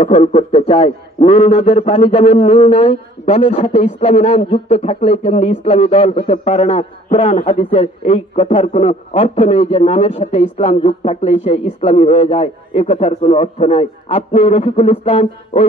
দখল করতে চায়। নীল নদের পানি যেমন নীল নয়, দলের সাথে ইসলামী নাম যুক্ত থাকলেই তেমনি ইসলামী দল হতে পারে না। কোরআন হাদিসের এই কথার কোনো অর্থ নেই যে নামের সাথে ইসলাম যুক্ত থাকলেই সে ইসলামী হয়ে যায়, এই কথার কোনো অর্থ নাই। আপনি রফিকুল ইসলাম ওই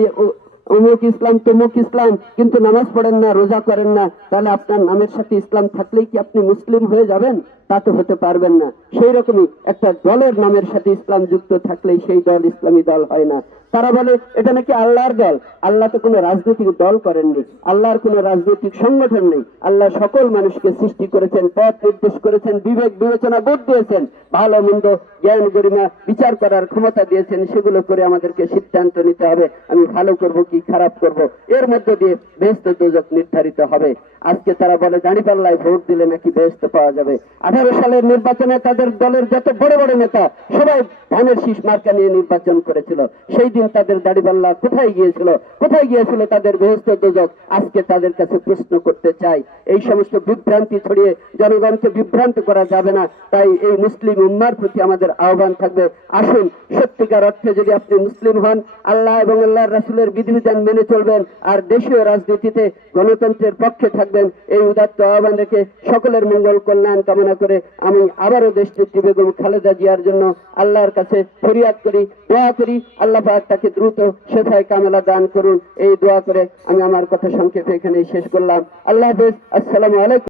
অমুক ইসলাম তমুক ইসলাম, কিন্তু নামাজ পড়েন না, রোজা করেন না, তাহলে আপনার নামের সাথে ইসলাম থাকলেই কি আপনি মুসলিম হয়ে যাবেন? তা তো হতে পারবেন না। সেই রকমই একটা দলের নামের সাথে ইসলাম যুক্ত থাকলেই সেই দল ইসলামী দল হয় না। তারা বলে এটা নাকি আল্লাহর দল। আল্লাহ তো কোনো রাজনৈতিক দল করেননি, আল্লাহর কোনো রাজনৈতিক সংগঠন নেই। আল্লাহ সকল মানুষকে সৃষ্টি করেছেন, পথ নির্দেশ করেছেন, বিবেক বিবেচনা বোধ দিয়েছেন, ভালো মন্দ জ্ঞান গরিমা বিচার করার ক্ষমতা দিয়েছেন। সেগুলো করে আমাদেরকে সিদ্ধান্ত নিতে হবে, আমি ভালো করব কি খারাপ করব, এর মধ্য দিয়ে বেহেশত দোজখ নির্ধারিত হবে। আজকে তারা বলে দাঁড়িপাল্লায় ভোট দিলে নাকি বেহেশত পাওয়া যাবে। 18 সালের নির্বাচনে তাদের দলের যত বড় বড় নেতা সবাই ধানের শীষ মার্কা নিয়ে নির্বাচন করেছিল। সেই দিন তাদের দাঁড়িপাল্লা কোথায় গিয়েছিল? কোথায় গিয়েছিল তাদের বেহেশত দোজখ? আজকে তাদের কাছে প্রশ্ন করতে চাই। এই সমস্ত বিভ্রান্তি ছড়িয়ে জনগণকে বিভ্রান্ত করা যাবে না। তাই এই মুসলিম উম্মার প্রতি আমাদের আহ্বান থাকবে, আসুন সত্যিকার অর্থে যদি আপনি মুসলিম হন, আল্লাহ এবং আল্লাহর রাসূলের বিধিবিধান মেনে চলবেন আর দেশীয় রাজনীতিতে গণতন্ত্রের পক্ষে থাকবেন, এই উদাত্ত আহ্বান রেখে সকলের মঙ্গল কল্যাণ কামনা করে আমি আবারও দেশনেত্রী বেগম খালেদা জিয়ার জন্য আল্লাহর কাছে ফরিয়াদ করি, দোয়া করি, আল্লাহ পাক তাকে দ্রুত শেফায়ে কামেলা দান করুন। এই দোয়া করে আমি আমার কথা সংক্ষেপে এখানেই শেষ করলাম। আল্লাহ হাফেজ। আসসালামু আলাইকুম।